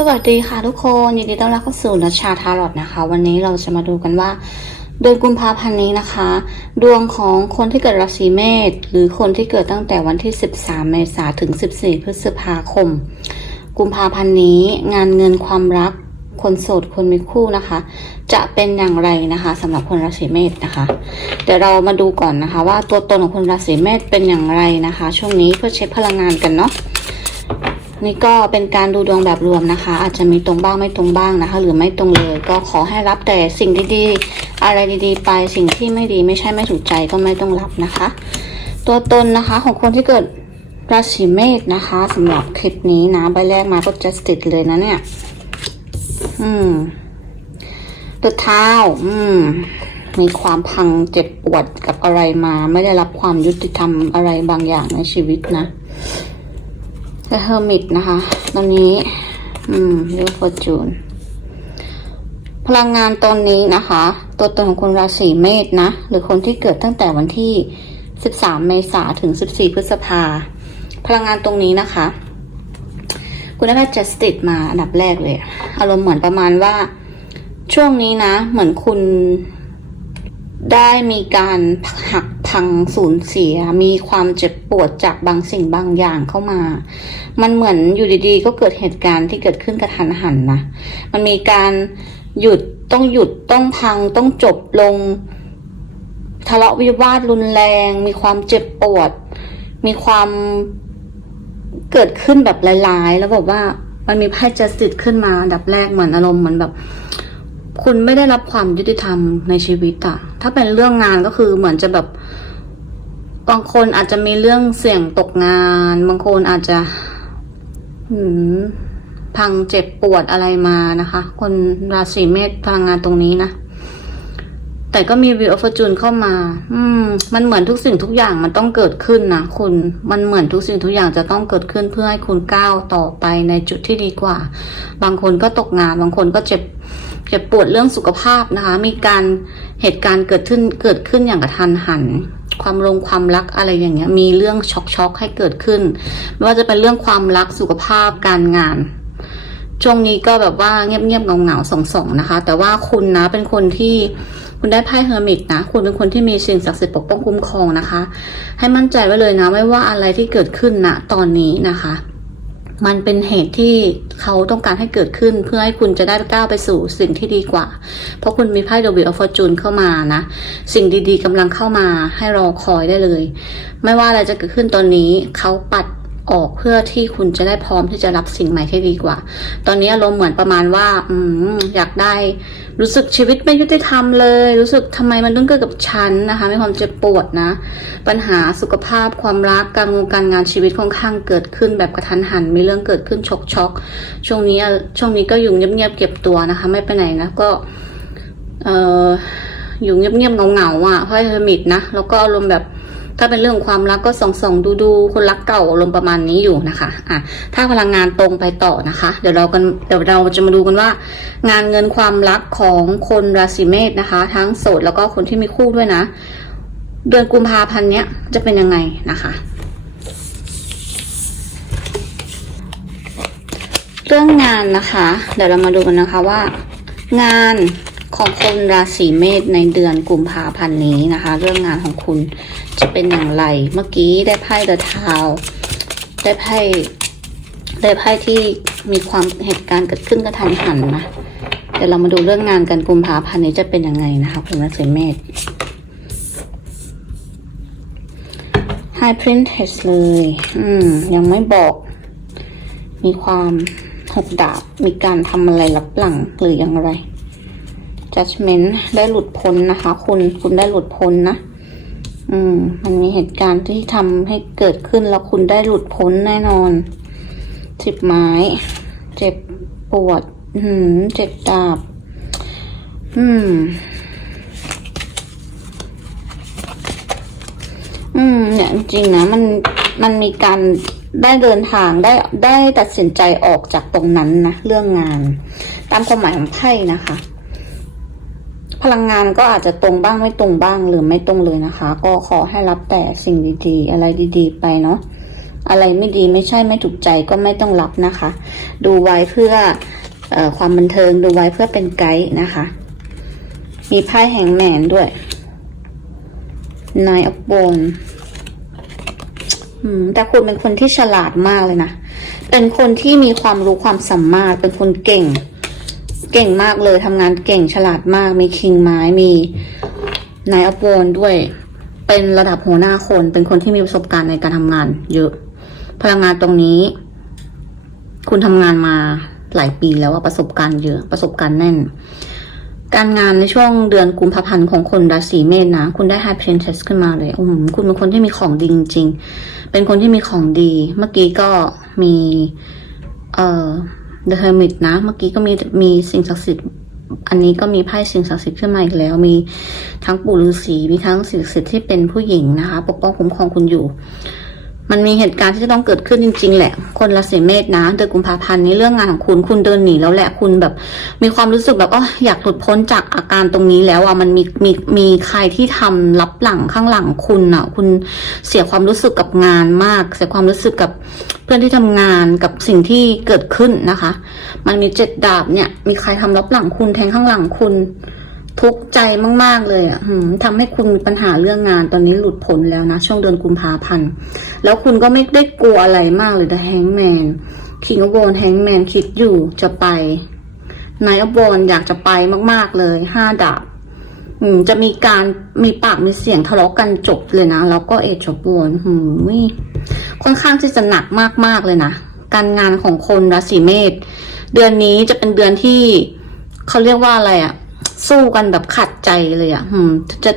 สวัสดีค่ะทุกคนยินดีต้อนรับเข้าสู่นัชชาทารอตนะคะ วันนี้เราจะมาดูกันว่า เดือนกุมภาพันธ์นี้นะคะ ดวงของคนที่เกิดราศีเมษหรือคนที่เกิดตั้งแต่วันที่ 13 เมษายนถึง 14 พฤษภาคม กุมภาพันธ์นี้งานเงินความรัก คนโสดคนมีคู่นะคะ จะเป็นอย่างไรนะคะสำหรับคนราศีเมษนะคะ เดี๋ยวเรามาดูก่อนนะคะ ว่าตัวตนของคนราศีเมษเป็นอย่างไรนะคะ ช่วงนี้เพื่อเช็คพลังงานกันเนาะ นี่ก็เป็นการดูดวงแบบรวมนะคะ อาจจะมีตรงบ้างไม่ตรงบ้างนะคะ หรือไม่ตรงเลย ก็ขอให้รับแต่สิ่งดีๆ อะไรดีๆ ไปสิ่งที่ไม่ดีไม่ใช่ไม่ถูกใจก็ไม่ต้องรับนะคะ ตัวตนนะคะของคนที่เกิดราศีเมษนะคะสำหรับคลิปนี้นะใบแรกมาก็จะติดเลยนะเนี่ย อืมตัวเท้าอืม มีความพังเจ็บปวดกับอะไรมา ไม่ได้รับความยุติธรรมอะไรบางอย่างในชีวิตนะ The Hermit นะคะ ตอนนี้ อืมเรียกฟอร์จูนพลังงานตอนนี้นะคะ ตัวตนของคนราศีเมษนะ หรือคนที่เกิดตั้งแต่วันที่ 13 เมษาถึง 14 พฤษภา พลังงานตรงนี้นะคะ คุณได้ justice มาอันดับแรกเลย อารมณ์เหมือนประมาณว่า ช่วงนี้นะ เหมือนคุณ ได้มีการหักพังสูญเสีย มีความเจ็บปวดจากบางสิ่งบางอย่างเข้ามา มันเหมือนอยู่ดีๆ ก็เกิดเหตุการณ์ที่เกิดขึ้นกระทันหันนะมันมีการหยุดต้องหยุดต้องพังต้องจบลง ทะเลาะวิวาทรุนแรง มีความเจ็บปวด มีความเกิดขึ้นแบบหลายๆ แล้วแบบว่ามันมีไพ่จัสติสขึ้นมาดับแรกเหมือนอารมณ์เหมือนแบบ คุณไม่ได้รับความยุติธรรมในชีวิตอะถ้าเป็นเรื่องงานก็คือเหมือนจะแบบ บางคนอาจจะมีเรื่องเสี่ยงตกงาน บางคนอาจจะหืมพังเจ็บปวดอะไรมานะคะ คนราศีเมษพลังงานตรงนี้นะแต่ก็มีวิวออฟจูนเข้ามา อืม มันเหมือนทุกสิ่งทุกอย่างมันต้องเกิดขึ้นนะคุณ มันเหมือนทุกสิ่งทุกอย่างจะต้องเกิดขึ้นเพื่อให้คุณก้าวต่อไปในจุดที่ดีกว่า บางคนก็ตกงาน บางคนก็เจ็บ เจ็บปวดเรื่องสุขภาพนะคะ มีการเหตุการณ์เกิดขึ้นเกิดขึ้นอย่างกระทันหัน ความลงความรักอะไรอย่างเงี้ย มีเรื่องช็อกช็อกให้เกิดขึ้น ไม่ว่าจะเป็นเรื่องความรักสุขภาพการงาน ช่วงนี้ก็แบบว่าเงียบๆเงาๆส่องนะคะ แต่ว่าคุณนะเป็นคนที่คุณได้ไพ่เฮอร์มิตนะ คุณเป็นคนที่มีสิ่งศักดิ์สิทธิ์ปกป้องคุ้มครองนะคะ ให้มั่นใจไว้เลยนะ ไม่ว่าอะไรที่เกิดขึ้นณตอนนี้นะคะ มันเป็นเหตุที่เขาต้องการให้เกิดขึ้นเพื่อให้คุณจะได้ก้าวไปสู่สิ่งที่ดีกว่า เพราะคุณมีไพ่ The Wheel of Fortune เข้ามานะ สิ่งดีๆกำลังเข้ามาให้รอคอยได้เลย ไม่ว่าอะไรจะเกิดขึ้นตอนนี้เขาปัด ออกเพื่อที่คุณจะได้พร้อมที่จะรับสิ่งใหม่ที่ดีกว่า ตอนนี้อารมณ์เหมือนประมาณว่า อืมอยากได้ รู้สึกชีวิตไม่ยุติธรรมเลย รู้สึกทำไมมันต้องเกิดกับฉันนะคะมีความเจ็บปวดนะ ปัญหาสุขภาพความรักการงานการงานชีวิตค่อนข้างเกิดขึ้นแบบกระทันหัน มีเรื่องเกิดขึ้นช็อกช็อกช่วงนี้ช่วงนี้ก็อยู่เงียบๆเก็บตัวนะคะ ไม่ไปไหนนะก็ เอออยู่เงียบๆเงาๆอะเพราะเธอมิดนะแล้วก็อารมณ์แบบ ถ้าเป็นเรื่องความรักก็ส่องส่องดูดูคนรักเก่าอารมณ์ประมาณนี้อยู่นะคะอะถ้าพลังงานตรงไปต่อนะคะ เดี๋ยวเรากันเดี๋ยวเราจะมาดูกันว่า งานเงินความรักของคนราศีเมษนะคะ ทั้งโสดแล้วก็คนที่มีคู่ด้วยนะ เดือนกุมภาพันธ์เนี้ยจะเป็นยังไงนะคะเรื่องงานนะคะ เดี๋ยวเรามาดูกันนะคะว่า งานของคนราศีเมษในเดือนกุมภาพันธ์นี้นะคะ เรื่องงานของคุณ จะเป็นอย่างไร เมื่อกี้ได้ไพ่เดอะทาวได้ไพ่ได้ไพ่ที่มีความเหตุการณ์เกิดขึ้นกระทันหันนะเดี๋ยวเรามาดูเรื่องงานกันกุมภาพันธ์นี้จะเป็นยังไงนะคะคุณราศีเมษ High Princess เลย อืม ยังไม่บอก มีความหกดาบ มีการทำอะไรลับหลังหรืออย่างไร judgment ได้หลุดพ้นนะคะ คุณ คุณได้หลุดพ้นนะ อืม มันมีเหตุการณ์ที่ทำให้เกิดขึ้นแล้วคุณได้หลุดพ้นแน่นอนสิบไม้ เจ็บปวด อืม เจ็บดาบ อืม อืม เนี่ยจริงนะ มัน มันมีการได้เดินทางได้ได้ตัดสินใจออกจากตรงนั้นนะ เรื่องงาน ตามความหมายของไพ่นะคะ พลังงานก็อาจจะตรงบ้างไม่ตรงบ้างหรือไม่ตรงเลยนะคะ ก็ขอให้รับแต่สิ่งดีๆ อะไรดีๆ ไปเนาะอะไรไม่ดีไม่ใช่ไม่ถูกใจก็ไม่ต้องรับนะคะ ดูไว้เพื่ออความบันเทิงดูไว้เพื่อเป็นไกด์นะคะ มีไพ่แห่งแมนด้วย Nine of Wands อืมแต่คุณเป็นคนที่ฉลาดมากเลยนะ เป็นคนที่มีความรู้ความสามารถ เป็นคนเก่ง เก่งมากเลยทำงานเก่งฉลาดมาก มีคิงไม้มีนายอ w ว n ด้วย เป็นระดับหัวหน้าคน เป็นคนที่มีประสบการณ์ในการทำงาน เยอะ พลังงานตรงนี้ คุณทำงานมาหลายปีแล้วว่าประสบการณ์เยอะประสบการณ์แน่น การงานในช่วงเดือนกุมภาพันธ์ของคนราศีเมษนะ คุณได้ High Princess ขึ้นมาเลยอืมคุณเป็นคนที่มีของดีจริงๆเป็นคนที่มีของดี เมื่อกี้ก็มี เอ่อ The Hermit นะ เมื่อกี้ก็มีมีสิ่งศักดิ์สิทธิ์ อันนี้ก็มีไพ่สิ่งศักดิ์สิทธิ์ขึ้นมาอีกแล้ว มีทั้งปู่ฤาษีมีทั้งสิ่งศักดิ์สิทธิ์ที่เป็นผู้หญิงนะคะ ปกป้องคุ้มครองคุณอยู่ มันมีเหตุการณ์ที่จะต้องเกิดขึ้นจริง ๆ แหละ คนราศีเมษนะเดือนกุมภาพันธ์นี้เรื่องงานของคุณคุณเดินหนีแล้วแหละคุณแบบ มีความรู้สึกแบบอ๋ออยากหลุดพ้นจากอาการตรงนี้แล้วอะมันมีมีมีใครที่ทำรับหลังข้างหลังคุณอะ คุณเสียความรู้สึกกับงานมาก เสียความรู้สึกกับเพื่อนที่ทำงานกับสิ่งที่เกิดขึ้นนะคะ มันมีเจ็ดดาบเนี่ย มีใครทำรับหลังคุณแทงข้างหลังคุณ ทุกข์ใจมาก ๆ เลยอะทำให้คุณมีปัญหาเรื่องงานตอนนี้หลุดพ้นแล้วนะ ช่วงเดือนกุมภาพันธ์ แล้วคุณก็ไม่ได้กลัวอะไรมากเลยแต่แฮงแมนคิงอว a นแฮงแมนคิดอยู่จะไปนายอว a นอยากจะไปมาก ๆ เลยห้าดาบอืม จะมีการมีปากมีเสียงทะเลาะกันจบเลยนะ แล้วก็เอจบวนหืมค่อนข้างที่จะหนักมากๆเลยนะ การงานของคนราศีเมษเดือนนี้จะเป็นเดือนที่เขาเรียกว่าอะไรอะ สู้กันแบบขัดใจเลยอะอืม จะ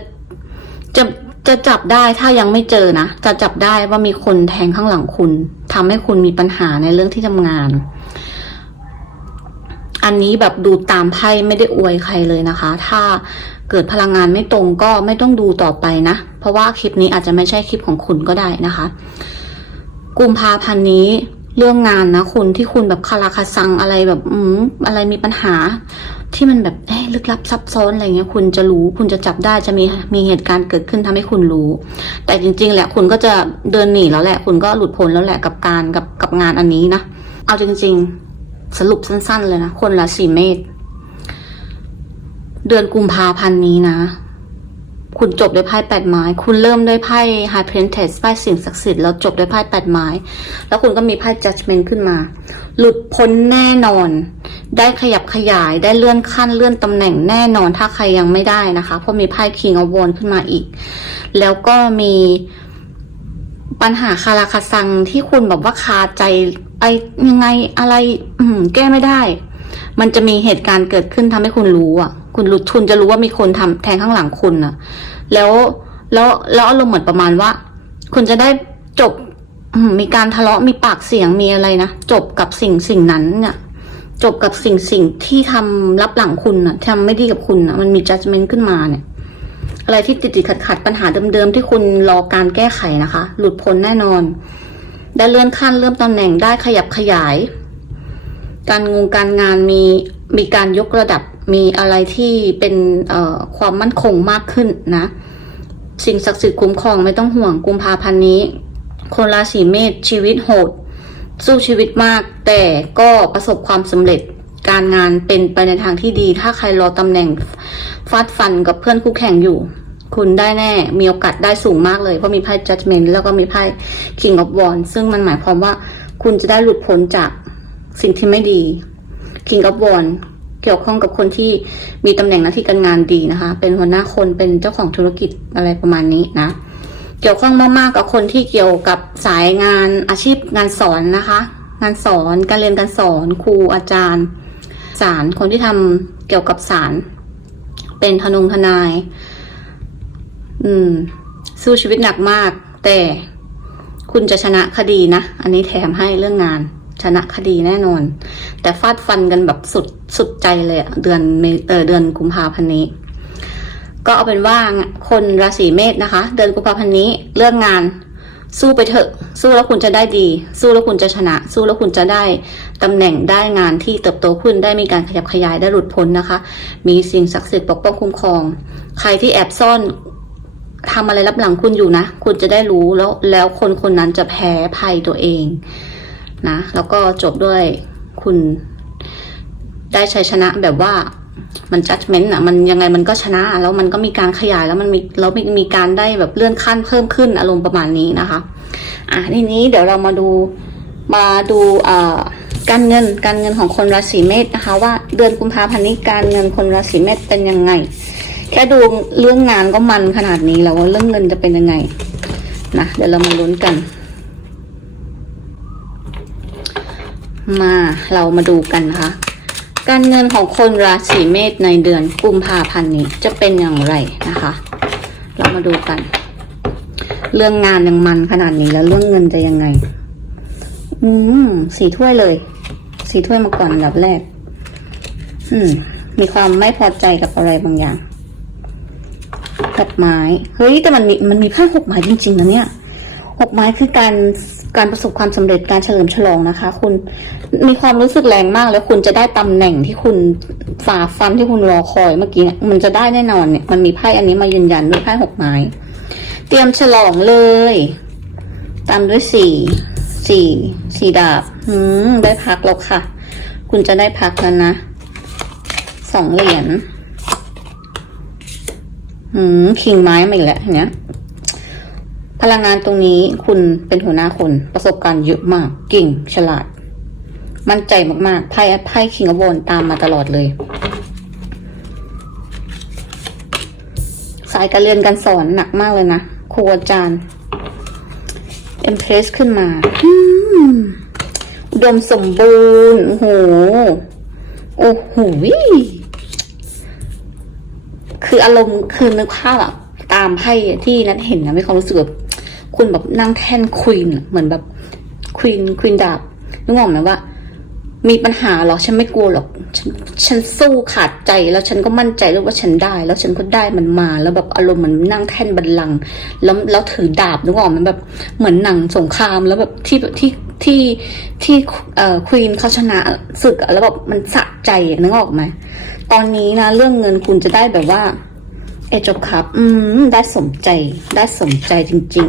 จะจะจับได้ถ้ายังไม่เจอนะ จะจับได้ว่ามีคนแทงข้างหลังคุณทำให้คุณมีปัญหาในเรื่องที่ทำงาน อันนี้แบบดูตามไพ่ไม่ได้อวยใครเลยนะคะ ถ้าเกิดพลังงานไม่ตรงก็ไม่ต้องดูต่อไปนะ เพราะว่าคลิปนี้อาจจะไม่ใช่คลิปของคุณก็ได้นะคะ กุมภาพันธ์นี้ เรื่องงานนะคุณที่คุณแบบคาราคาซังอะไรแบบ อืมอะไรมีปัญหา ที่มันแบบลึกลับซับซ้อนอะไรเงี้ย คุณจะรู้คุณจะจับได้จะมีมีเหตุการณ์เกิดขึ้นทำให้คุณรู้ แต่จริง ๆ แหละ คุณก็จะเดินหนีแล้วแหละ คุณก็หลุดพ้นแล้วแหละกับการกับกับงานอันนี้นะเอาจริง ๆ สรุปสั้น ๆ เลยนะคนละสีเมษเดือนกุมภาพันธ์นี้นะ คุณจบด้วยไพ่แปดไม้ คุณเริ่มด้วยไพ่ High Princess ไพ่สิ่งศักดิ์สิทธิ์แล้วจบด้วยไพ่แปดไม้ แล้วคุณก็มีไพ่ Judgment ขึ้นมา หลุดพ้นแน่นอน ได้ขยับขยายได้เลื่อนขั้นเลื่อนตำแหน่งแน่นอนถ้าใครยังไม่ได้นะคะ เพราะมีไพ่ King of Wands ขึ้นมาอีก แล้วก็มีปัญหาคาราคาซังที่คุณแบบว่าคาใจไปยังไงอะไรแก้ไม่ได้ มันจะมีเหตุการณ์เกิดขึ้นทำให้คุณรู้อะ คุณรู้คุณจะรู้ว่ามีคนทำแทงข้างหลังคุณอะแล้วแล้วแล้วอารมณ์เหมือนประมาณว่า คุณจะได้จบมีการทะเลาะมีปากเสียงมีอะไรนะจบกับสิ่งสิ่งนั้นเนี่ยจบกับสิ่งสิ่งที่ทำรับหลังคุณน่ะทำไม่ดีกับคุณน่ะมันมี judgment ขึ้นมาเนี่ย อะไรที่ติดติดขัดขัดปัญหาเดิมๆที่คุณรอการแก้ไขนะคะ หลุดพ้นแน่นอน ได้เลื่อนขั้นเริ่มตำแหน่งได้ขยับขยาย การงงการงานมีมีการยกระดับ มีอะไรที่เป็นความมั่นคงมากขึ้นนะ สิ่งศักดิ์สิทธิ์คุ้มครองไม่ต้องห่วงกุมภาพันธ์นี้ คนราศีเมษชีวิตโหด สู้ชีวิตมาก แต่ก็ประสบความสำเร็จการงานเป็นไปในทางที่ดี ถ้าใครรอตำแหน่งฟาดฟันกับเพื่อนคู่แข่งอยู่ คุณได้แน่ มีโอกาสได้สูงมากเลย เพราะมีไพ่ judgment แล้วก็มีไพ่ king of wands ซึ่งมันหมายความว่าคุณจะได้หลุดพ้นจากสิ่งที่ไม่ดี king of wands เกี่ยวข้องกับคนที่มีตำแหน่งหน้าที่การงานดีนะคะ เป็นหัวหน้าคนเป็นเจ้าของธุรกิจอะไรประมาณนี้นะ เกี่ยวข้องมากๆกับคนที่เกี่ยวกับสายงานอาชีพงานสอนนะคะ งานสอนการเรียนการสอนครูอาจารย์ศาลคนที่ทำเกี่ยวกับศาลเป็นทนงทนาย อืม สู้ชีวิตหนักมาก แต่คุณจะชนะคดีนะ อันนี้แถมให้เรื่องงาน ชนะคดีแน่นอน แต่ฟาดฟันกันแบบสุดสุดใจเลยอะเดือนเมเออเดือนกุมภาพันธ์นี้ ก็เอาเป็นว่าคนราศีเมษนะคะ เดือนกุมภาพันธ์นี้เรื่องงานสู้ไปเถอะ สู้แล้วคุณจะได้ดี สู้แล้วคุณจะชนะ สู้แล้วคุณจะได้ตำแหน่งได้งานที่เติบโตขึ้นได้มีการขยับขยายได้หลุดพ้นนะคะ มีสิ่งศักดิ์สิทธิ์ปกป้องคุ้มครอง ใครที่แอบซ่อนทำอะไรรับหลังคุณอยู่นะ คุณจะได้รู้แล้วแล้วคนคนนั้นจะแพ้ภัยตัวเอง นะ แล้วก็จบด้วยคุณได้ชัยชนะแบบว่ามัน judgment อะมันยังไงมันก็ชนะ แล้วมันก็มีการขยายแล้วมันมีแล้วมีมีการได้แบบเลื่อนขั้นเพิ่มขึ้นอารมณ์ประมาณนี้นะคะ อะทีนี้เดี๋ยวเรามาดูมาดูอ่อการเงินการเงินของคนราศีเมษนะคะ ว่าเดือนกุมภาพันธ์นี้การเงินคนราศีเมษเป็นยังไง แค่ดูเรื่องงานก็มันขนาดนี้แล้วว่าเรื่องเงินจะเป็นยังไงนะเดี๋ยวเรามาลุ้นกัน มาเรามาดูกันนะคะ การเงินของคนราศีเมษในเดือนกุมภาพันธ์นี้จะเป็นอย่างไรนะคะ เรามาดูกัน เรื่องงานยังมันขนาดนี้แล้วเรื่องเงินจะยังไง อืมสีถ้วยเลย สีถ้วยมาก่อนอันดับแรก อืม มีความไม่พอใจกับอะไรบางอย่างดอกไม้ เฮ้ยแต่มันมีมันมีผ้าหกไม้จริงๆนะเนี่ยหกไม้คือการ การประสบความสำเร็จการเฉลิมฉลองนะคะ คุณมีความรู้สึกแรงมากแล้วคุณจะได้ตำแหน่งที่คุณฝ่าฟันที่คุณรอคอยเมื่อกี้เนี่ยมันจะได้แน่นอนเนี่ยมันมีไพ่อันนี้มายืนยันด้วยไพ่หกไม้เตรียมฉลองเลย ตามด้วยสี่สี่สี่ดาบอืมได้พักแล้วค่ะ คุณจะได้พักแล้วนะสองเหรียญอืมคิงไม้มาอีกแล้วเนไหม พลังงานตรงนี้คุณเป็นหัวหน้าคนประสบการณ์เยอะมากเก่งฉลาด มั่นใจมากๆไพ่ไพ่คิงอ b บนตามมาตลอดเลย สายการเรียนการสอนหนักมากเลยนะครูอาจารย์เอ็มเพรสขึ้นมาอุดมสมบูรณ์โอ้โหโอ้โหคืออารมณ์คือนึกภาพอะตามไพ่ที่นัดเห็นนะมีความรู้สึกแบบ คุณแบบนั่งแท่นควีนเหมือนแบบควีนควีนดาบนึกออกไหมว่า มีปัญหาหรอฉันไม่กลัวหรอกฉันฉันสู้ขาดใจแล้วฉันก็มั่นใจด้วยว่าฉันได้ แล้วฉันก็ได้มันมา แล้วแบบอารมณ์เหมือนนั่งแท่นบัลลัง แล้วแล้วถือดาบนึกออกไหมันแบบเหมือนหนังสงครามแล้วแบบที่ที่ที่ที่เอ่อควีนเขาชนะศึกแล้วแบบมันสะใจนึกออกไหมตอนนี้นะเรื่องเงินคุณจะได้แบบว่า เอจบครับ อืม ได้สมใจ ได้สมใจจริง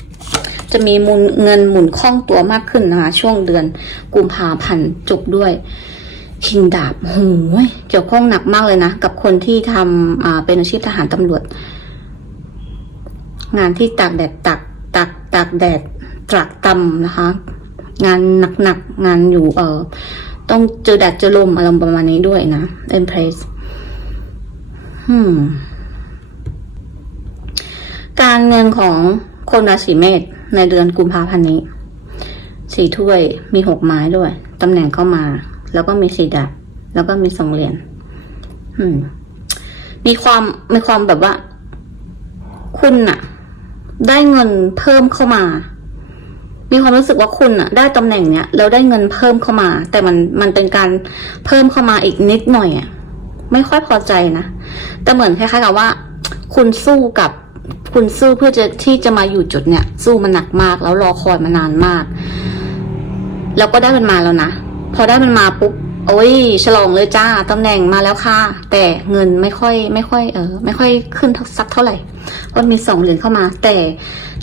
ๆ จะมีมูลเงินหมุนคล่องตัวมากขึ้นนะคะช่วงเดือนกุมภาพันธ์จบด้วยคิงดาบโอ้ยเกี่ยวข้องหนักมากเลยนะ กับคนที่ทำอ่าเป็นอาชีพทหารตำรวจ งานที่ตากแดดตักตักตากแดดตรากตำนะคะ งานหนักๆงานอยู่เออต้องเจอแดดเจอลมอารมณ์ประมาณนี้ด้วยนะเอ็นเพรสอืม การเงินของคนราศีเมษในเดือนกุมภาพันธ์นี้สี่ถ้วยมีหกไม้ด้วยตำแหน่งเข้ามา แล้วก็มีสี่ดาบแล้วก็มีสองเหรียญอืม มีความมีความแบบว่า คุณน่ะ ได้เงินเพิ่มเข้ามา มีความรู้สึกว่าคุณน่ะ ได้ตำแหน่งเนี้ยแล้วได้เงินเพิ่มเข้ามา แต่มันมันเป็นการเพิ่มเข้ามาอีกนิดหน่อยอะไม่ค่อยพอใจนะแต่เหมือนคล้ายๆกับว่า คุณสู้กับ คุณสู้เพื่อจะที่จะมาอยู่จุดเนี้ยสู้มันหนักมากแล้วรอคอยมานานมาก แล้วก็ได้มันมาแล้วนะ พอได้มันมาปุ๊บโอ้ยฉลองเลยจ้าตำแหน่งมาแล้วค่ะ แต่เงินไม่ค่อย ไม่ค่อย เออไม่ค่อยขึ้นสักเท่าไหร่ก็มีสองเหรียญเข้ามา แต่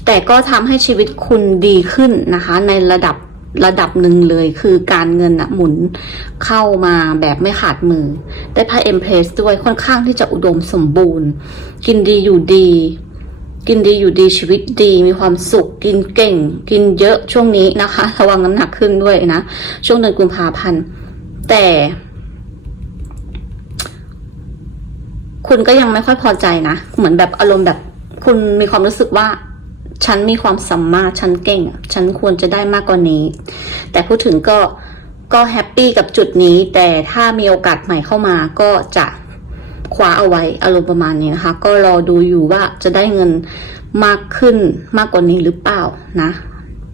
แต่ก็ทำให้ชีวิตคุณดีขึ้นนะคะ ในระดับระดับหนึ่งเลยคือการเงินอะหมุนเข้ามาแบบไม่ขาดมือ ได้ไพ่เอ็มเพรสด้วยค่อนข้างที่จะอุดมสมบูรณ์ กินดีอยู่ดี กินดีอยู่ดีชีวิตดีมีความสุข กินเก่ง กินเยอะช่วงนี้นะคะ ระวังน้ำหนักขึ้นด้วยนะ ช่วงเดือนกุมภาพันธ์แต่ คุณก็ยังไม่ค่อยพอใจนะ เหมือนแบบอารมณ์แบบ คุณมีความรู้สึกว่า ฉันมีความสามมาฉันเก่ง ฉันควรจะได้มากกว่านี้ แต่พูดถึงก็ก็แฮปปี้กับจุดนี้ แต่ถ้ามีโอกาสใหม่เข้ามาก็จะ คว้าเอาไว้อารมณ์ประมาณนี้นะคะ ก็รอดูอยู่ว่าจะได้เงินมากขึ้นมากกว่านี้หรือเปล่านะ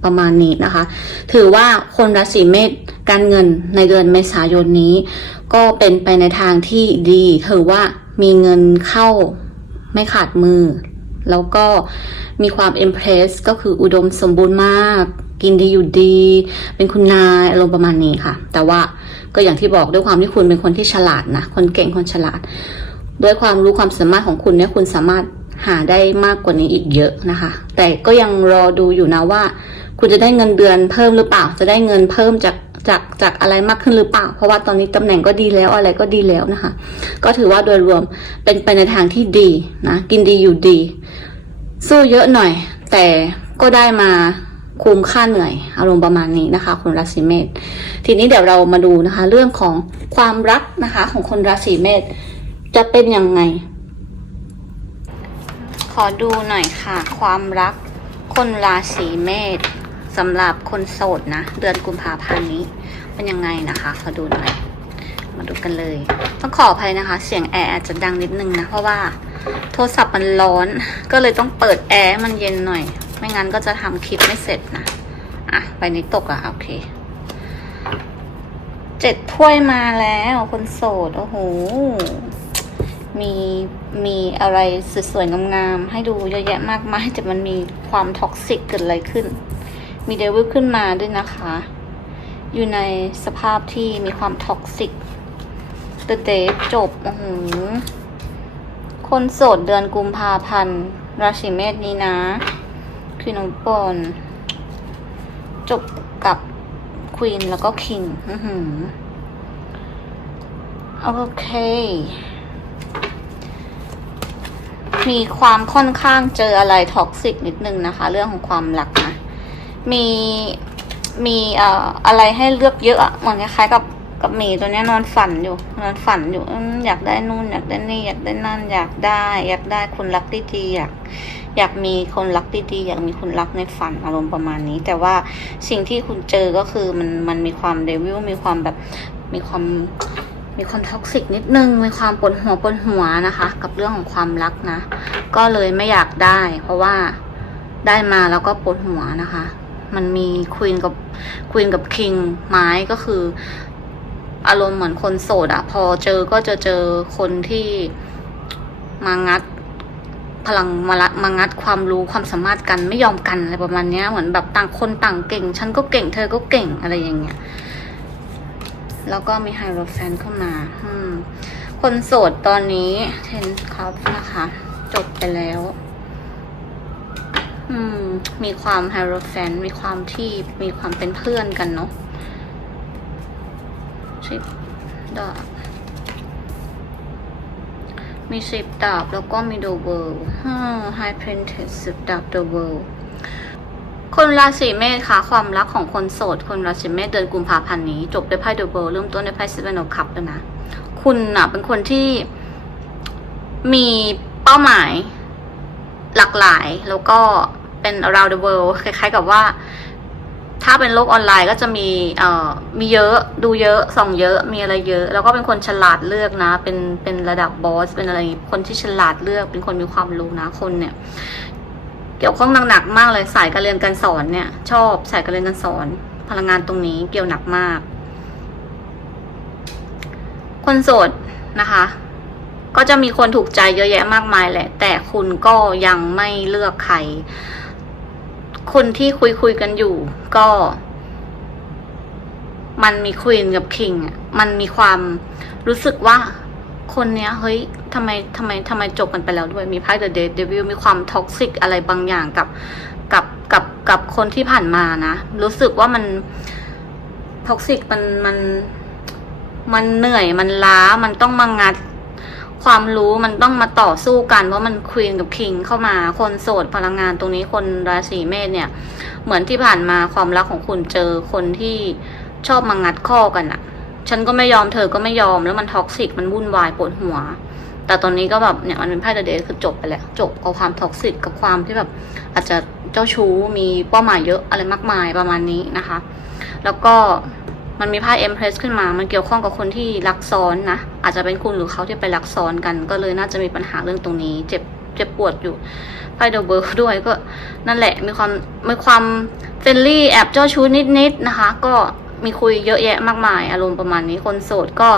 ประมาณนี้นะคะ ถือว่าคนราศีเมษการเงินในเดือนเมษายนนี้ ก็เป็นไปในทางที่ดีถือว่ามีเงินเข้าไม่ขาดมือ แล้วก็มีความเอ็มเพรสก็คืออุดมสมบูรณ์มากกินดีอยู่ดี เป็นคุณนายอารมณ์ประมาณนี้ค่ะ แต่ว่าก็อย่างที่บอกด้วยความที่คุณเป็นคนที่ฉลาดนะ คนเก่งคนฉลาด ด้วยความรู้ความสามารถของคุณเนี่ยคุณสามารถหาได้มากกว่านี้อีกเยอะนะคะ แต่ก็ยังรอดูอยู่นะว่า คุณจะได้เงินเดือนเพิ่มหรือเปล่า จะได้เงินเพิ่มจากจากจากอะไรมากขึ้นหรือเปล่า เพราะว่าตอนนี้ตำแหน่งก็ดีแล้วอะไรก็ดีแล้วนะคะ ก็ถือว่าโดยรวมเป็นไปในทางที่ดีนะ กินดีอยู่ดี สู้เยอะหน่อย แต่ก็ได้มาคุ้มค่าเหนื่อย อารมณ์ประมาณนี้นะคะคนราศีเมษทีนี้เดี๋ยวเรามาดูนะคะ เรื่องของความรักนะคะ ของคนราศีเมษ จะเป็นยังไง ขอดูหน่อยค่ะ ความรัก คนราศีเมษสำหรับคนโสดนะ เดือนกุมภาพันธ์นี้ เป็นยังไงนะคะ ขอดูหน่อย มาดูกันเลย ต้องขออภัยนะคะ เสียงแอร์อาจจะดังนิดนึงนะ เพราะว่าโทรศัพท์มันร้อน ก็เลยต้องเปิดแอร์มันเย็นหน่อย ไม่งั้นก็จะทำคลิปไม่เสร็จนะ อะ ไปนี้ตกอะโอเคเจ็ดถ้วยมาแล้วคนโสด โอ้โห มีมีอะไรสวยๆงามๆให้ดูเยอะแยะมากมายแต่มันมีความท็อกซิกเกิดอะไรขึ้น มีเดวิลขึ้นมาด้วยนะคะ อยู่ในสภาพที่มีความท็อกซิกเดเดจบโอ้โหคนโสดเดือนกุมภาพันธ์ ราศีเมษนี้นะ คือน้องปอนจบกับควีนแล้วก็คิงโอเค มีความค่อนข้างเจออะไรท็อกซิกนิดนึงนะคะ เรื่องของความรักนะมีมีเอ่ออะไรให้เลือกเยอะอะเหมือนคล้ายๆกับกับหมีตัวนี้นอนฝันอยู่ นอนฝันอยู่อืมอยากได้นู่น อยากได้นี่ อยากได้นั่น อยากได้ อยากได้คนรักดีๆอยากอยากมีคนรักดีๆอยากมีคนรักในฝันอารมณ์ประมาณนี้ แต่ว่าสิ่งที่คุณเจอก็คือมันมันมีความเดวิลมีความแบบมีความ มีความท็อกซิกนิดนึง มีความปวดหัวปวดหัวนะคะ กับเรื่องของความรักนะ ก็เลยไม่อยากได้ เพราะว่าได้มาแล้วก็ปวดหัวนะคะ มันมีควีนกับควีนกับคิงไม้ก็คือ อารมณ์เหมือนคนโสดอะพอเจอก็จะเจอคนที่มางัดพลังมาละมางัดความรู้ความสามารถกันไม่ยอมกันอะไรประมาณนี้เหมือนแบบต่างคนต่างเก่ง ฉันก็เก่งเธอก็เก่งอะไรอย่างเงี้ย แล้วก็มีไฮโรแฟนเข้ามาอืมคนโสดตอนนี้เทนครับนะคะ จบไปแล้ว อืม มีความไฮโรแฟนมีความที่มีความเป็นเพื่อนกันเนาะสิบดาบมีสิบดาบแล้วก็มีโดเบิลไฮเพนเทสสิบดาบโดเบิล คนราศีเมษค่ะความรักของคนโสด คนราศีเมษเดือนกุมภาพันธ์นี้ จบด้วยไพ่เดอะเบิลเริ่มต้นด้วยไพ่ซิเวนอคัพแล้วนะ คุณอะเป็นคนที่มีเป้าหมายหลากหลาย แล้วก็เป็น around the world คล้ายๆกับว่า ถ้าเป็นโลกออนไลน์ก็จะมีเอ่อมีเยอะดูเยอะส่องเยอะมีอะไรเยอะ แล้วก็เป็นคนฉลาดเลือกนะ เป็นเป็นระดับบอสเป็นอะไรคนที่ฉลาดเลือก เป็นคนมีความรู้นะคนเนี่ย เกี่ยวข้องหนักๆมากเลยสายการเรียนการสอนเนี่ย ชอบสายการเรียนการสอน พลังงานตรงนี้เกี่ยวหนักมาก คนโสดนะคะ ก็จะมีคนถูกใจเยอะแยะมากมายแหละ แต่คุณก็ยังไม่เลือกใคร คนที่คุยคุยกันอยู่ ก็ มันมีควีนกับคิงอะมันมีความรู้สึกว่า คนเนี้ยเฮ้ยทำไมทำไมทำไมจบกันไปแล้วด้วยมีไพ่เดอะเดวิลมีความท็อกซิกอะไรบางอย่างกับกับกับกับคนที่ผ่านมานะ รู้สึกว่ามันท็อกซิกมันมันมันเหนื่อยมันล้ามันต้องมางัดความรู้มันต้องมาต่อสู้กันเพราะมันควีนกับคิงเข้ามาคนโสดพลังงานตรงนี้คนราศีเมษเนี่ย เหมือนที่ผ่านมาความรักของคุณเจอคนที่ชอบมางัดข้อกันอะ ฉันก็ไม่ยอมเธอก็ไม่ยอมแล้วมันท็อกซิกมันวุ่นวายปวดหัว แต่ตอนนี้ก็แบบเนี่ยมันเป็นไพ่เดเดย์คือจบไปแล้ว จบกับความท็อกซิกกับความที่แบบอาจจะเจ้าชู้มีเป้าหมายเยอะอะไรมากมายประมาณนี้นะคะ แล้วก็มันมีไพ่เอ็มเพรสขึ้นมา มันเกี่ยวข้องกับคนที่รักซ้อนนะ อาจจะเป็นคุณหรือเขาที่ไปรักซ้อนกัน ก็เลยน่าจะมีปัญหาเรื่องตรงนี้ เจ็บเจ็บปวดอยู่ไพ่เดอะเบิร์ด้วยก็นั่นแหละมีความมีความเฟรนลี่แอบเจ้าชู้นิดๆนะคะ ก็ มีคุยเยอะแยะมากมาย อารมณ์ประมาณนี้คนโสดก็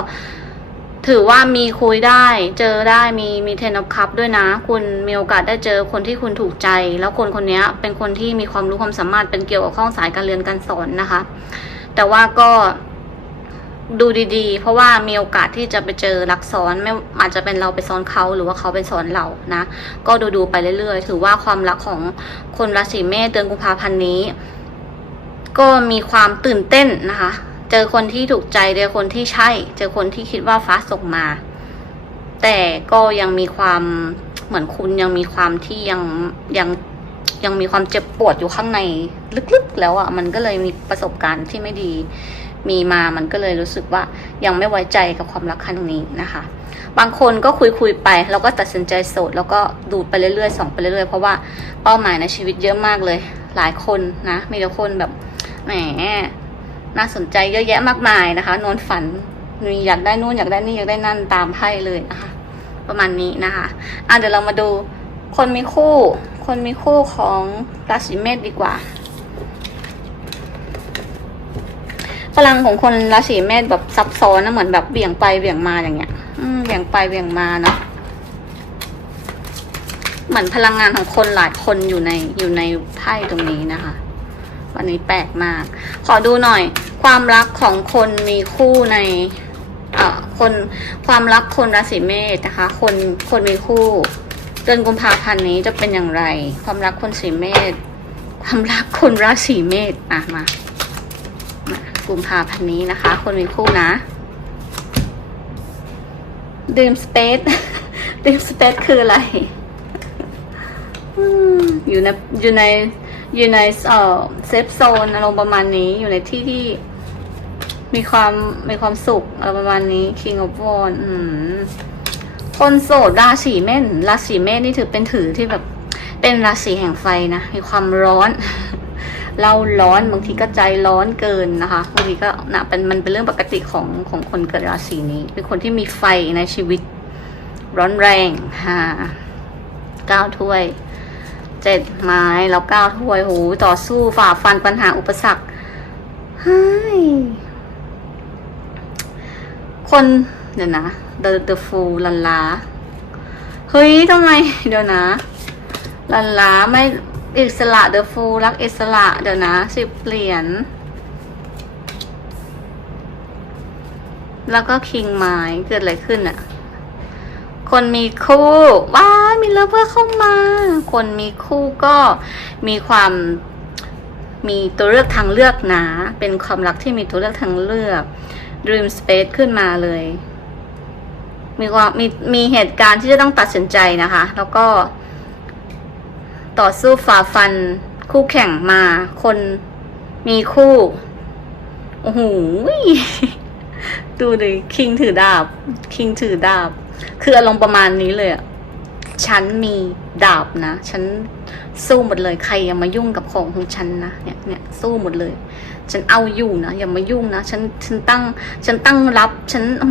ถือว่ามีคุยได้ เจอได้มีมีเทนอ f คัพด้วยนะ คุณมีโอกาสได้เจอคนที่คุณถูกใจ แล้วคนคนนี้เป็นคนที่มีความรู้ความสามารถเป็นเกี่ยวกับข้องสายการเรียนการสอนนะคะ แต่ว่าก็ดูดีๆ เพราะว่ามีโอกาสที่จะไปเจอรักซ้อนไม่อาจจะเป็นเราไปซ้อนเขาหรือว่าเขาไปซ้อนเรานะ ก็ดูๆไปเรื่อยๆ ถือว่าความรักของคนราศีเมษเดือนกุมภาพันธ์นี้ ก็มีความตื่นเต้นนะคะ เจอคนที่ถูกใจเจอคนที่ใช่ เจอคนที่คิดว่าฟ้าส่งมา แต่ก็ยังมีความเหมือนคุณยังมีความที่ยังยังยังมีความเจ็บปวดอยู่ข้างในลึกๆ แล้วอะ่ะมันก็เลยมีประสบการณ์ที่ไม่ดี มีมามันก็เลยรู้สึกว่ายังไม่ไว้ใจกับความรักครั้งนี้นะคะ บางคนก็คุยคุยๆไป แล้วก็ตัดสินใจโสด แล้วก็ดูดไปเรื่อยๆส่องไปเรื่อยๆ เพราะว่าเป้าหมายในชีวิตเยอะมากเลย หลายคนนะ มีแต่คนแบบ แหมน่าสนใจเยอะแยะมากมายนะคะ นอนฝันมีอยากได้นู่นอยากได้นี่อยากได้นั่นตามไพ่เลยนะคะ ประมาณนี้นะคะอะเดี๋ยวเรามาดูคนมีคู่ คนมีคู่ของราศีเมษดีกว่าพลังของคนราศีเมษแบบซับซ้อนนะเหมือนแบบเบี่ยงไปเบี่ยงมาอย่างเงี้ยอืมเบี่ยงไปเบี่ยงมาเนาะเหมือนพลังงานของคนหลายคนอยู่ในอยู่ในไพ่ตรงนี้นะคะ วันนี้แปลกมาก ขอดูหน่อย ความรักของคนมีคู่ในเอ่อคนความรักคนราศีเมษนะคะ คนคนมีคู่เดือนกุมภาพันธ์นี้จะเป็นอย่างไร ความรักคนสีเมษความรักคนราศีเมษอะมามากุมภาพันธ์นี้นะคะ คนมีคู่นะ Dream Space Dream Space คืออะไรอยู่ในอยู่ใน อยู่ในเอ่อเซฟโซนอารมณ์ประมาณนี้อยู่ในที่ที่มีความมีความสุขอะไรประมาณนี้ King of Wands คนโสดราศีเมษราศีเมษนี่ถือเป็นถือที่แบบเป็นราศีแห่งไฟนะมีความร้อน เราร้อนบางทีก็ใจร้อนเกินนะคะบางทีก็นะเป็นมันเป็นเรื่องปกติของของคนเกิดราศีนี้ เป็นคนที่มีไฟในชีวิต ร้อนแรงฮ่าเก้าถ้วย เจ็ดไม้แล้วเก้าถ้วยโหต่อสู้ฝ่าฟันปัญหาอุปสรรคเฮ้ยคนเดี๋ยวนะ the the fool ลันลาเฮ้ยทำไม เดี๋ยวนะ ลันลาไม่อิสระ the fool รักอิสระ เดี๋ยวนะสิบเหรียญแล้วก็คิงไม้เกิดอะไรขึ้นอะ คนมีคู่ว้ามีเลิฟเวอร์เข้ามา คนมีคู่ก็มีความมีตัวเลือกทางเลือกนะเป็นความรักที่มีตัวเลือกทางเลือก Dream Space ขึ้นมาเลย มีความมีมีเหตุการณ์ที่จะต้องตัดสินใจนะคะ แล้วก็ต่อสู้ฝ่าฟันคู่แข่งมา คนมีคู่โอ้โหดูดิคิงถือดาบคิงถือดาบ คืออารมณ์ประมาณนี้เลยอะฉันมีดาบนะ ฉันสู้หมดเลย ใครอย่ามายุ่งกับของของฉันนะ เนี่ย เนี่ยสู้หมดเลย ฉันเอาอยู่นะ อย่ามายุ่งนะ ฉัน ฉันตั้ง ฉันตั้งรับ ฉันอื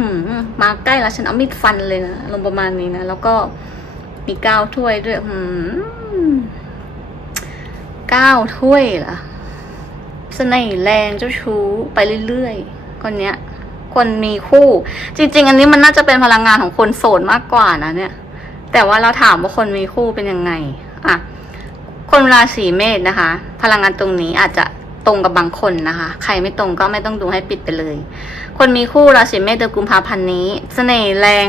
มาใกล้แล้ว ฉันเอามีดฟันเลยนะอารมณ์ประมาณนี้นะ แล้วก็มีก้าวถ้วยด้วย อืมก้าวถ้วยเหรอเสน่ห์แรงเจ้าชู้ไปเรื่อยๆคนเนี้ย คนมีคู่ จริง ๆ อันนี้มันน่าจะเป็นพลังงานของคนโสดมากกว่านะเนี่ย แต่ว่าเราถามว่าคนมีคู่เป็นยังไงอะคนราศีเมษนะคะ พลังงานตรงนี้อาจจะตรงกับบางคนนะคะ ใครไม่ตรงก็ไม่ต้องดูให้ปิดไปเลย คนมีคู่ราศีเมษเดือนกุมภาพันธ์นี้เสน่ห์แรง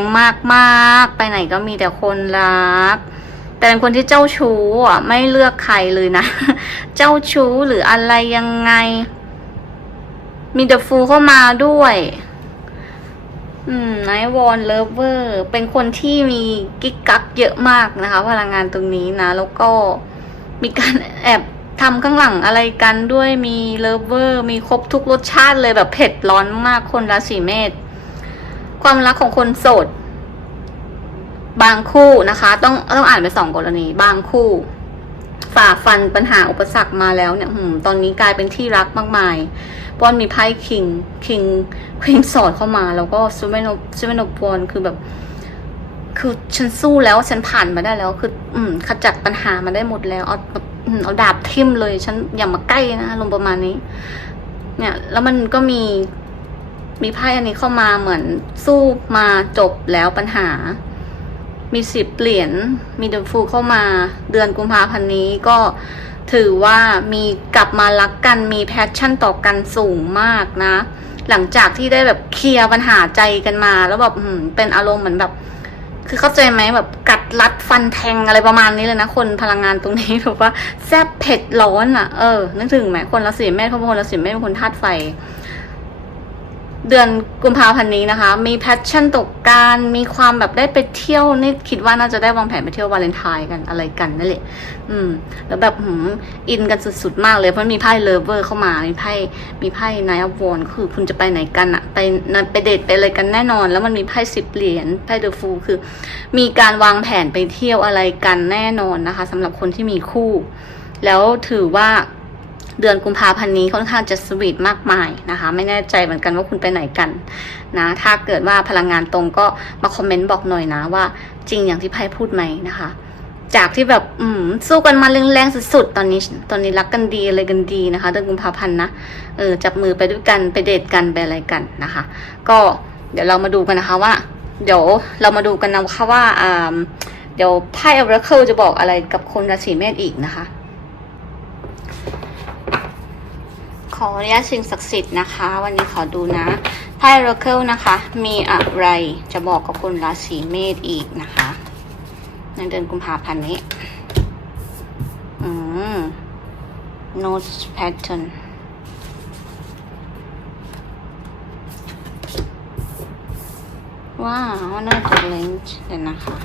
มากๆ ไปไหนก็มีแต่คนรัก แต่เป็นคนที่เจ้าชู้อะไม่เลือกใครเลยนะ เจ้าชู้หรืออะไรยังไง มีเดอะฟูเข้ามาด้วย อืมไนวอนเลเวอร์เป็นคนที่มีกิ๊กกักเยอะมากนะคะ พลังงานตรงนี้นะ แล้วก็มีการแอบทำข้างหลังอะไรกันด้วยมีเลเวอร์มีครบทุกรสชาติเลยแบบเผ็ดร้อนมากคนราศีเมษความรักของคนโสด บางคู่นะคะ ต้องต้องอ่านไปสองกรณี บางคู่ฝ่าฟันปัญหาอุปสรรคมาแล้วเนี่ยหืมตอนนี้กลายเป็นที่รักมากมาย เพราะมีไพ่คิงคิงคิงสอดเข้ามา แล้วก็ซูเมโนซูเมโนปอนคือแบบ คือฉันสู้แล้วฉันผ่านมาได้แล้ว คือ อืม ขจัดปัญหามาได้หมดแล้ว เอาแบบเอาดาบทิ่มเลย ฉันอย่ามาใกล้นะลงประมาณนี้ เนี่ย แล้วมันก็มีมีไพ่อันนี้เข้ามาเหมือนสู้มาจบแล้วปัญหา มีสิบเหรียญมีเดอะฟูเข้ามา เดือนกุมภาพันธ์นี้ก็ ถือว่ามีกลับมารักกันมีแพชชั่นต่อกันสูงมากนะ หลังจากที่ได้แบบเคลียร์ปัญหาใจกันมา แล้วแบบอืมเป็นอารมณ์เหมือนแบบ คือเข้าใจไหมแบบกัดรัดฟันแทงอะไรประมาณนี้เลยนะ คนพลังงานตรงนี้แบบว่าแซ่บเผ็ดร้อนอะเออนึกถึงไหมคนละสีเมษเขาะว่าคนละสีเมษเป็นคนธาตุไฟ เดือนกุมภาพันธ์นี้นะคะ มีแพชชั่นตกการ มีความแบบได้ไปเที่ยวนี่คิดว่าน่าจะได้วางแผนไปเที่ยววาเลนไทน์กันอะไรกันนั่นแหละ อืม แล้วแบบหืมอินกันสุดๆมากเลยเพราะมีไพ่เลเวอร์เข้ามา มีไพ่มีไพ่นายอวอนคือคุณจะไปไหนกันอะไปนัดไปเดทไปอะไรกันแน่นอน แล้วมันมีไพ่สิบเหรียญไพ่เดอะฟูคือ มีการวางแผนไปเที่ยวอะไรกันแน่นอนนะคะสำหรับคนที่มีคู่ แล้วถือว่า เดือนกุมภาพันธ์นี้ค่อนข้างจะสวีทมากมายนะคะ ไม่แน่ใจเหมือนกันว่าคุณไปไหนกันนะ ถ้าเกิดว่าพลังงานตรงก็มาคอมเมนต์บอกหน่อยนะว่าจริงอย่างที่ไพ่พูดไหมนะคะ จากที่แบบอืมสู้กันมาแรงๆสุดๆตอนนี้ ตอนนี้รักกันดีอะไรกันดีนะคะ เดือนกุมภาพันธ์นะเออจับมือไปด้วยกันไปเดทกันไปอะไรกันนะคะ ก็เดี๋ยวเรามาดูกันนะคะว่า เดี๋ยวเรามาดูกันนะคะว่าอ่าเดี๋ยวไพ่อ Oracle จะบอกอะไรกับคนราศีเมษอีกนะคะ ข ออนุญาตสิ่งศักดิ์สิทธิ์นะคะ วันนี้ขอดูนะไพ่ Oracle นะคะ มีอะไรจะบอกกับคนราศีเมษอีกนะคะในเดือนกุมภาพันธ์นี้ อืม nose pattern ว้าวน่าจะเลนจ์เดี๋ยวนะคะ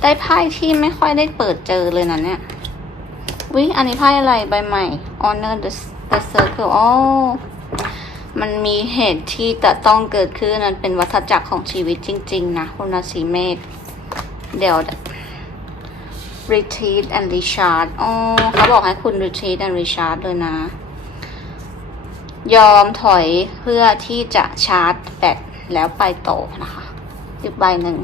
ได้ไพ่ที่ไม่ค่อยได้เปิดเจอเลยนะเนี่ยวิอันนี้ไพ่อะไรใบใหม่ honor the the circle อ๋อมันมีเหตุที่จะต้องเกิดขึ้นมันเป็นวัฏจักรของชีวิตจริง ๆ นะคุณราศีเมษเดี๋ยว retreat and recharge อ๋อเขาบอกให้คุณ retreat and recharge เลยนะ ยอมถอยเพื่อที่จะชาร์จแบตแล้วไปต่อนะคะอีกใบหนึ่ง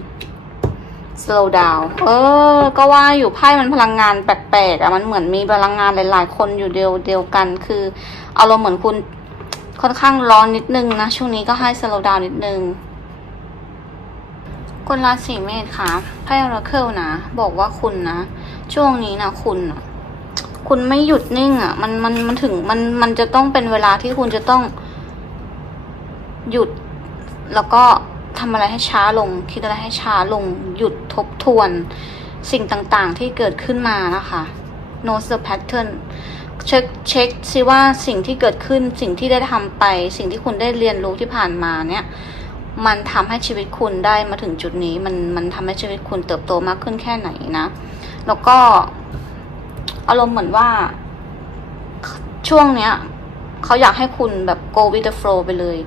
slow down เออ ก็ว่าอยู่ไพ่มันพลังงานแปลกๆอะมันเหมือนมีพลังงานหลาย ๆ คนอยู่เดียวเดียวกัน คืออาเราเหมือนคุณค่อนข้างร้อนนิดนึงนะ ช่วงนี้ก็ให้ slow down นิดนึงคนราศีเมษค่ะไพ่ Oracle นะ บอกว่าคุณนะ ช่วงนี้นะคุณคุณไม่หยุดนิ่งอะมันมันมันถึงมันมันจะต้องเป็นเวลาที่คุณจะต้องหยุดแล้วก็ ทำอะไรให้ช้าลง คิดอะไรให้ช้าลง หยุดทบทวน สิ่งต่างๆที่เกิดขึ้นมานะคะ note the pattern เช็คเช็คซิว่าสิ่งที่เกิดขึ้นสิ่งที่ได้ทำไป สิ่งที่คุณได้เรียนรู้ที่ผ่านมาเนี่ย มันทำให้ชีวิตคุณได้มาถึงจุดนี้ มันมันทำให้ชีวิตคุณเติบโตมากขึ้นแค่ไหนนะ แล้วก็อารมณ์เหมือนว่าช่วงเนี้ยเขาอยากให้คุณแบบ go with the flow ไปเลย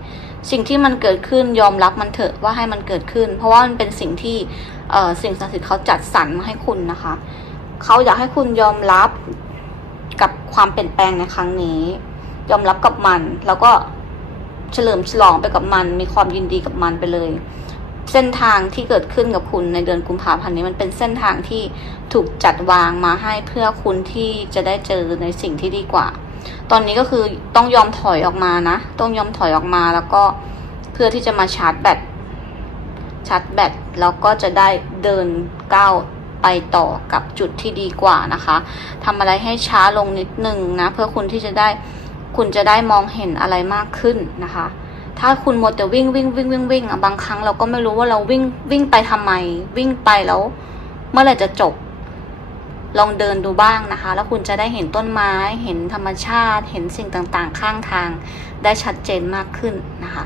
สิ่งที่มันเกิดขึ้นยอมรับมันเถอะว่าให้มันเกิดขึ้น เพราะว่ามันเป็นสิ่งที่เอ่อสิ่งศักดิ์สิทธิ์เขาจัดสรรมาให้คุณนะคะเขาอยากให้คุณยอมรับกับความเปลี่ยนแปลงในครั้งนี้ ยอมรับกับมัน แล้วก็เฉลิมฉลองไปกับมัน มีความยินดีกับมันไปเลย เส้นทางที่เกิดขึ้นกับคุณในเดือนกุมภาพันธ์นี้มันเป็นเส้นทางที่ถูกจัดวางมาให้เพื่อคุณที่จะได้เจอในสิ่งที่ดีกว่า ตอนนี้ก็คือต้องยอมถอยออกมานะ ต้องยอมถอยออกมาแล้วก็เพื่อที่จะมาชาร์จแบต ชาร์จแบตแล้วก็จะได้เดินก้าวไปต่อกับจุดที่ดีกว่านะคะทำอะไรให้ช้าลงนิดนึงนะ เพื่อคุณที่จะได้คุณจะได้มองเห็นอะไรมากขึ้นนะคะ ถ้าคุณมัวแต่วิ่งวิ่งวิ่งวิ่งวิ่งอะบางครั้งเราก็ไม่รู้ว่าเราวิ่งวิ่งไปทำไม วิ่งไปแล้ว เมื่อไหร่จะจบ ลองเดินดูบ้างนะคะ แล้วคุณจะได้เห็นต้นไม้ เห็นธรรมชาติ เห็นสิ่งต่างๆ ข้างทางได้ชัดเจนมากขึ้นนะคะ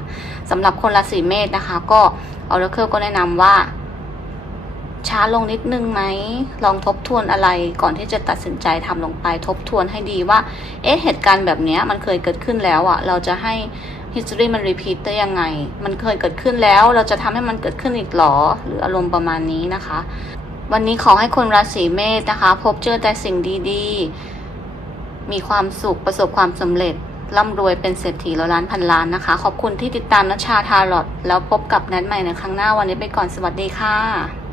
สำหรับคนราศีเมษนะคะ ก็ออร์เคิลก็แนะนำว่า ช้าลงนิดนึงไหมลองทบทวนอะไรก่อนที่จะตัดสินใจทำลงไป ทบทวนให้ดีว่า เอ๊ะเหตุการณ์แบบนี้มันเคยเกิดขึ้นแล้วอะ่ะ เราจะให้ history มัน repeat ได้ยังไง มันเคยเกิดขึ้นแล้ว เราจะทำให้มันเกิดขึ้นอีกหรอ หรืออารมณ์ประมาณนี้นะคะ วันนี้ขอให้คนราศีเมษนะคะ พบเจอแต่สิ่งดีๆ มีความสุขประสบความสำเร็จร่ำรวยเป็นเศรษฐีร้อยล้านพันล้านนะคะ ขอบคุณที่ติดตามนัชชาทารอตแล้วพบกับแนทใหม่ในครั้งหน้าวันนี้ไปก่อนสวัสดีค่ะ